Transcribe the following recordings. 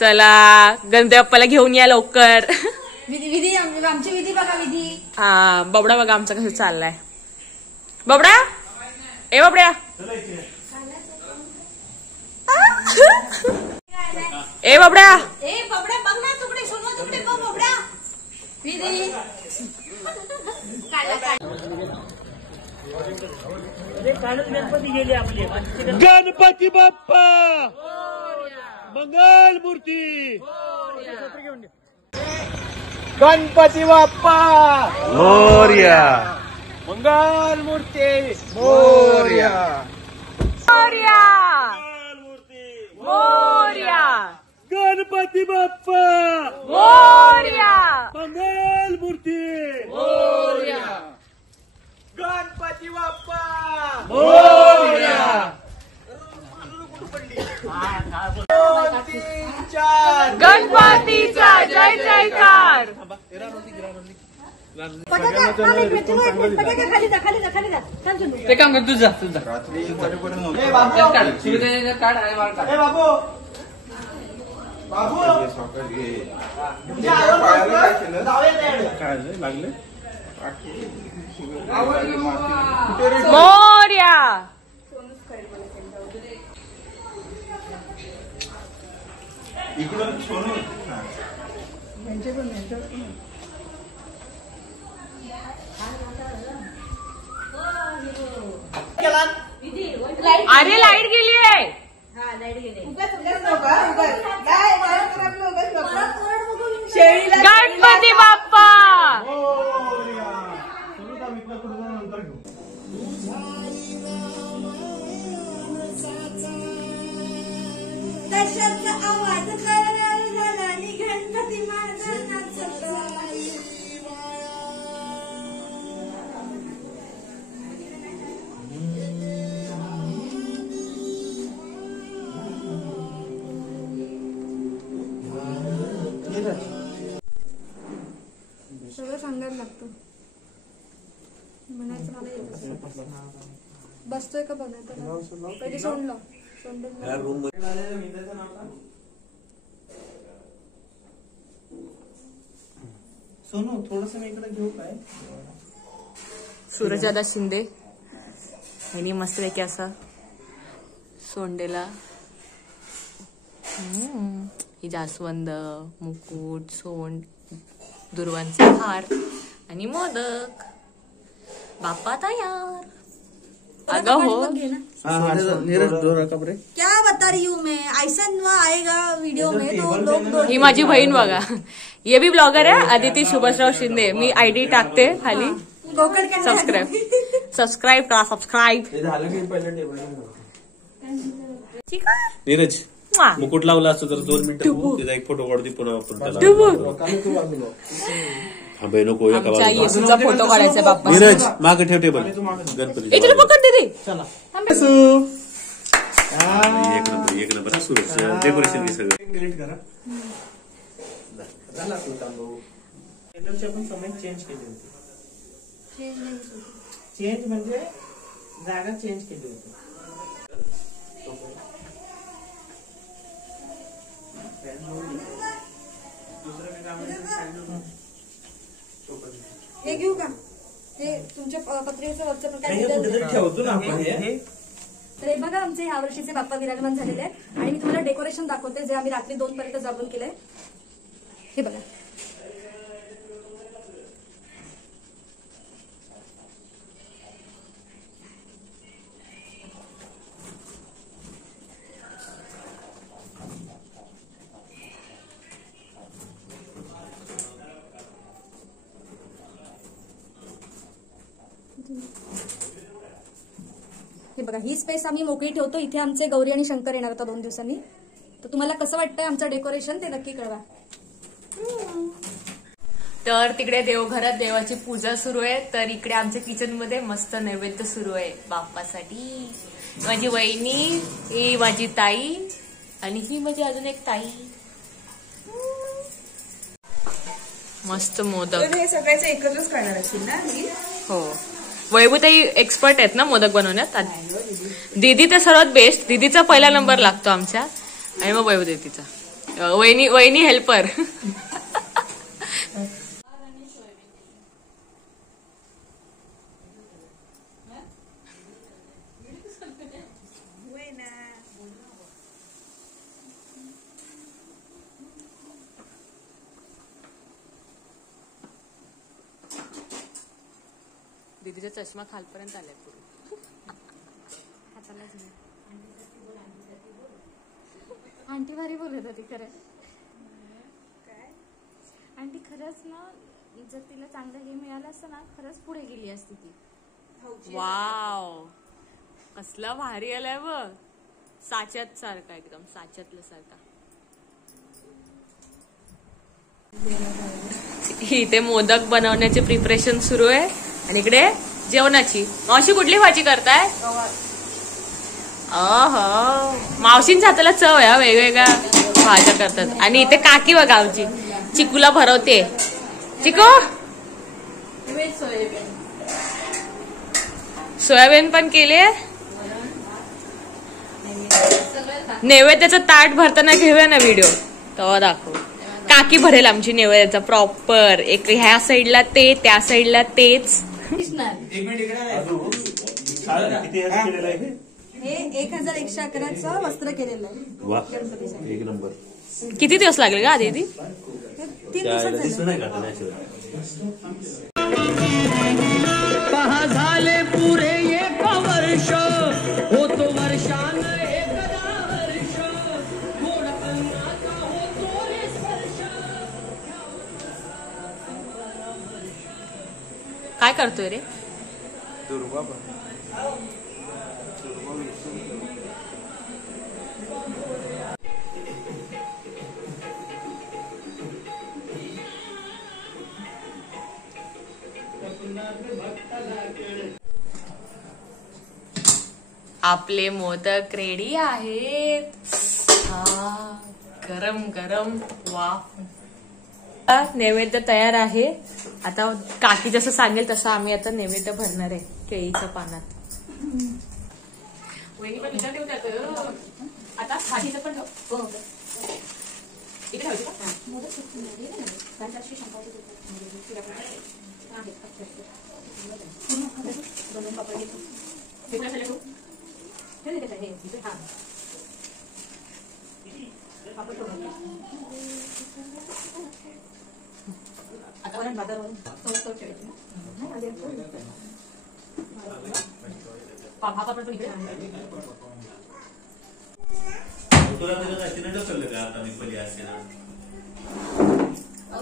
चला गणपती बाप्पाला घेऊन या लवकर. विधी आमची विधी बघा विधी. हा बबडा बघा आमचा कसं चाललाय. बबडा ए बबड्या ए बबड्या बघ ना तुकडे सोनवा तुकडे बघ बबड्या. विधी गणपती बाप्पा मंगल मूर्ती. गणपती बाप्पा मोरया. मंगल मूर्ती मोरया. मोरया मोरया. गणपती बाप्पा मोरया मंगल मूर्ती मोरया. गणपती बाप्पा मोरया. गणपतीचा जय जयकार. ते काम कर तुझा मोरया. अरे लाईट गेली आहे. गणपती बाप्पा दशाचा आवाज झाला आणि गणपती माझा नाचला. सगळं सांगायला लागतं. म्हणायचं मला येत बसतोय का बघायचं कधी सोडलं सोनू थोडस मी इकडे घेऊ काय. सूरजदादा शिंदे यांनी मस्त पैकी असा सोंडेला ही जास्वंद मुकुट सोंड दुर्वांचा हार आणि मोदक. बाप्पा तयार. अगं हो नीरज डोरा कपडे क्या बता रही हूँ मैं. ऐसा आएगा वीडियो में तो लोग. ही माझी बहीण बघा. ये भी ब्लॉगर आहे अदिती सुभाषराव शिंदे. मी आयडी टाकते खाली. सबस्क्राईब करा. सबस्क्राईब ठीक आहे. नीरज मुकुट लावला असतो तर 2 मिनिटं तिचा एक फोटो काढते पुन्हा आपण नको. आमच्या येसूचा फोटो काढायचा बाप्पा. नीरज मागे ठेव टेबल. गणपती तुला पकड दे. चला एक नंबर सुरेश डेकोरेशन सगळं डिलीट करा. झाला तो तांबू पण समय चेंज केली होती. चेंज म्हणजे जागा चेंज केली होती. हे घेऊ का. हे तुमच्या पत्रिकेचं वरचं ठेवतो ना आपण. तर हे बघा आमचे ह्या वर्षीचे बाप्पा विराजमान झालेले आहेत आणि मी तुम्हाला डेकोरेशन दाखवते जे आम्ही रात्री 2 पर्यंत जागून केलंय. हे बघा. हे बघा ही स्पेस आम्ही मोकळी ठेवतो. इथे आमचे गौरी आणि शंकर येणार होता 2 दिवसांनी. तर तुम्हाला कसं वाटतंय आमचं डेकोरेशन ते नक्की कळवा. तर तिकडे देवघरात देवाची पूजा सुरू आहे. तर इकडे आमच्या किचन मध्ये मस्त नैवेद्य सुरू आहे बाप्पासाठी. माझी वहिनी, ही माझी ताई आणि ही माझी अजून एक ताई. मस्त मोदक. हे सगळ्याचं एकत्रच करणार असतील ना. हो वैभवताई एक्सपर्ट आहेत ना मोदक बनवण्यात. दीदी तर सर्वात बेस्ट. दीदीचा पहिला नंबर लागतो आमच्या आणि मग वैभवताईचा. वहिनी हेल्पर. दीदीचा चष्मा खालपर्यंत आलाय पूर्ण. आंटी भारी बोलत होती खरंच. आंटी खरंच ना, जर तिला चांगलं हे मिळालं असतं ना, खरंच पुढे गेली असती ती. वाव, कसला भारी आलाय बघ. साच्यात सारखा, एकदम साच्यातलं सारखा. इथे मोदक बनवण्याचे प्रिपरेशन सुरू आहे आणि इकडे जेवणाची. मावशी कुठली भाजी करताय? मावशींच्या हाताला चव आहे, वेगवेगळ्या भाज्या करतात. आणि इथे काकी बघ गावची चिकूला भरवते. चिकू सोयाबीन पण केले. नैवेद्याचं ताट भरताना घेऊया ना व्हिडिओ, तेव्हा दाखव. काकी भरेल आमची नैवेद्याचा प्रॉपर. एक ह्या साईडला ते, त्या साईडला तेच. हे 1111चं वस्त्र केलेलं आहे. एक नंबर. किती दिवस लागले का आधी? 3 दिवसात झालं. पहा झाले पुरे 1 वर्ष, होतो वर्षान 11 वर्ष, गोड अन्नाचा होतो रे स्पर्श. काय करतोय रे? आपले मोदक रेडी आहेत. गरम गरम. वा, नैवेद्य तयार आहे. आता काकी जसं सांगेल तसं आम्ही आता नैवेद्य भरणार आहे केळीच्या पानात. वहिनी पण विचार ठेवतात. आता भाजीचं पण ठेव. इथे ठेवायची का?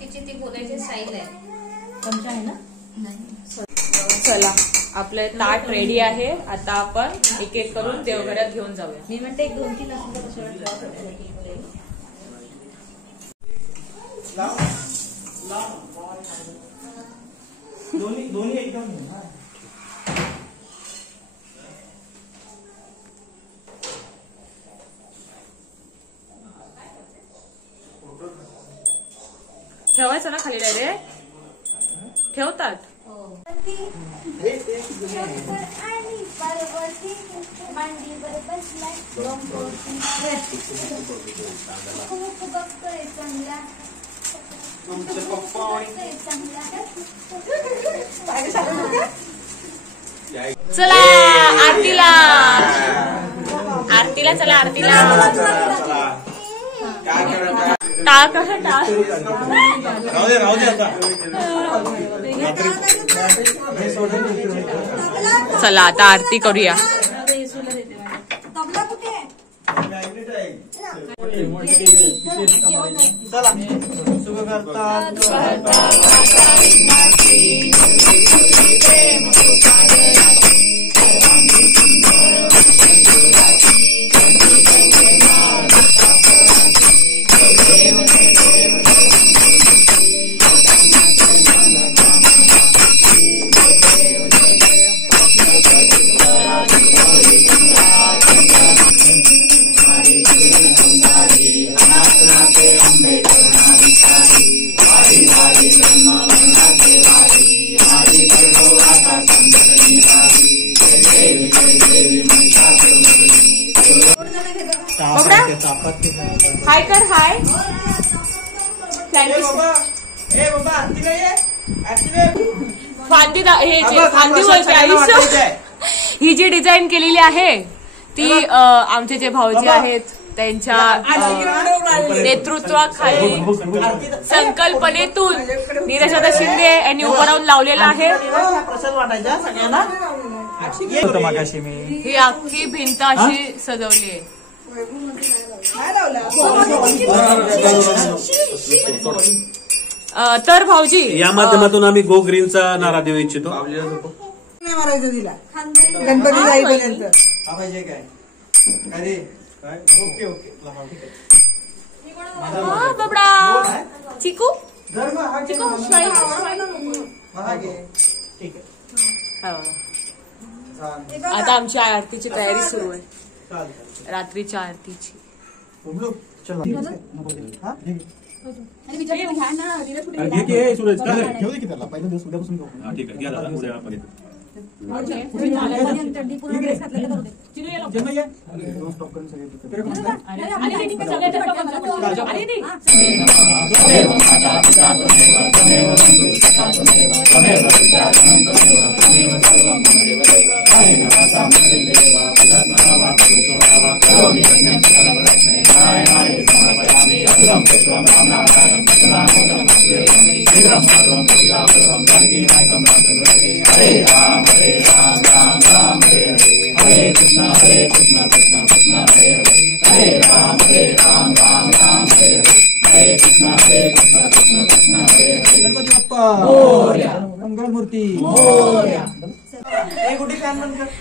तिची ती बोलायची स्टाईल आहे. चमचा आहे ना? चला, आपलं ताट रेडी आहे. आता आपण एक एक करून देवघरात घेऊन जाऊया. मी म्हणते 1-2-3 असं दोन्ही एकदम. ठेवायचं ना खाली डायरेक्ट? ठेवतात. चला आरतीला. चला आरतीला. टाळ कसं टाळ? राहू दे आता. चला आता आरती करूया. चला शुभ करता. बबडा हाय कर हाय. थँक्यू. फांदी फांदी बोलते आयुष्य. ही जी डिझाईन केलेली आहे ती आमचे जे भाऊजी आहेत त्यांच्या नेतृत्वाखाली संकल्पनेतून नीरजदा शिंदे यांनी उभं राहून लावलेला आहे. प्रसाद वाटायचा सगळ्यांना. ही अख्खी भिंत अशी सजवली आहे. तर भाऊजी या माध्यमातून आम्ही गो ग्रीनचा नारा देऊ इच्छितो. मारायचं तिला गणपती जाईपर्यंत. हा बबडा चिकू चिकू आता आमची आरतीची तयारी सुरू आहे. रात्रीच्या आरतीची.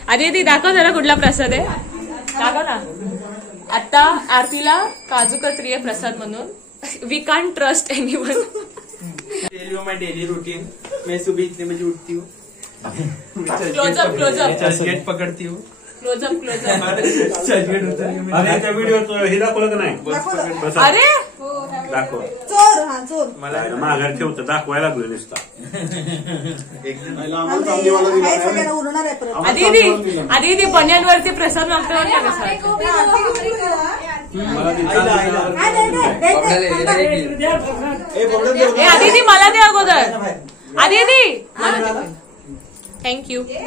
आधी दाखव जरा कुठला प्रसाद आहे. दाखव ना. आता आरतीला काजू कतरी आहे प्रसाद म्हणून. We can't trust anyone. Daily routine. मैं सुबह इतने बजे उठती हूँ. क्लोजअप चर्चगेट पकड़ती हूँ. क्लोजअप चर्चगेट उतरली. आणि त्या व्हिडिओ हे दाखवलं का नाही? अरे दाखव. चोर मला माघार ठेवतं दाखवायला लागलो नुसता. उरणार आहे परत. आधी बन्यांवरती प्रसाद मागतो. आधी मला दे अगोदर. आधी थँक्यू. हे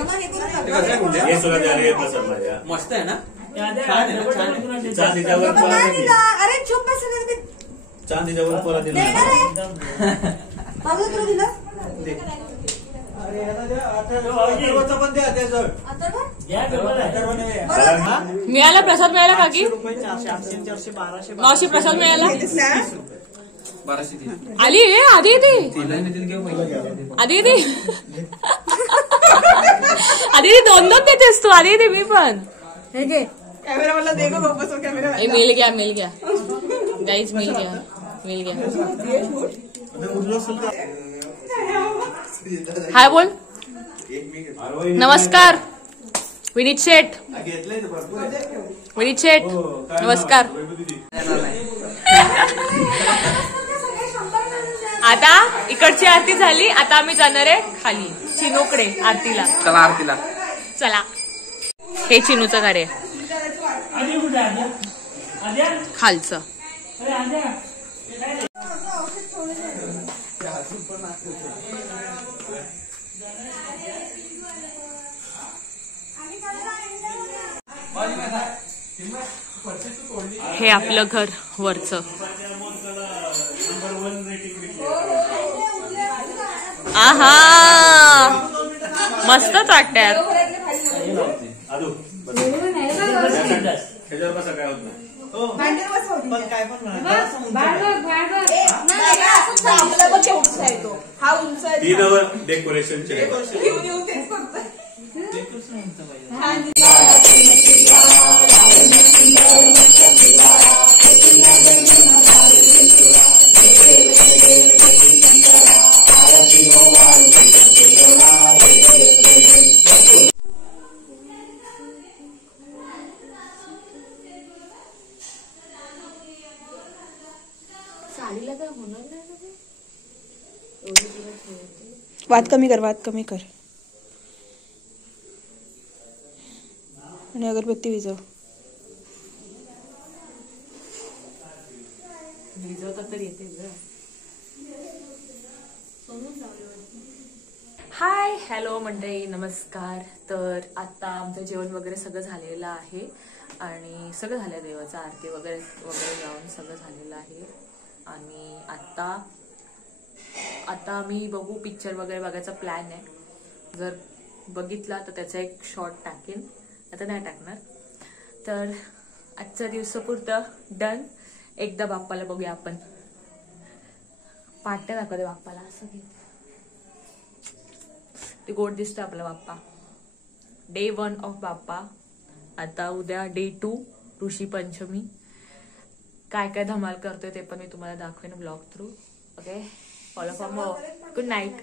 सुद्धा द्या प्रसाद माझ्या. मस्त आहे ना. चांदीच्यावर पोळा दिला. अरे चुप बस. चांदीच्यावर पोळा दिला. तुला दिलं मिळाला प्रसाद मिळाला काकी. 400 1200 मावशी प्रसाद मिळाला. 1230. आली आधी आधी 2-2 देतेस तू. आधी मी पण. हे घे. कॅमेरा मला दे गो वापस कॅमेरा. मिल गया गाइस मिल गया. हाय बोल. नमस्कार विनीत शेठ. नमस्कार. आता इकडची आरती झाली. आता आम्ही जाणार आहे खाली चिनूकडे आरतीला. चला आरतीला. चला. हे चिनूचं कार्य खालचं. हे आपलं घर वरचं. आहा मस्तच वाटतंय. हा उंच डेकोरेशन वाद कमी कर. आणि अगरबत्ती विझव. भिजवता तर येते ग. हाय हॅलो मंडळी, नमस्कार. तर आता आमचं जेवण वगैरे सगळं झालेलं आहे आणि सगळं झालं, देवाचं आरती वगैरे वगैरे जाऊन सगळं झालेलं आहे. आणि आता आम्ही बघू, पिक्चर वगैरे बघायचा प्लॅन आहे. जर बघितला तर त्याचा एक शॉर्ट टाकेन, आता नाही टाकणार. तर आजच्या दिवसापुरतं डन. एकदा बाप्पाला बघूया आपण. पाट्या दाखवते बाप्पाला, असं घे, ते गोड दिसतं आपला बाप्पा. डे 1 ऑफ बाप्पा. आता उद्या डे 2 ऋषी पंचमी. काय काय धमाल करतोय ते पण मी तुम्हाला दाखवेन blog through. Okay, follow for more. Good night.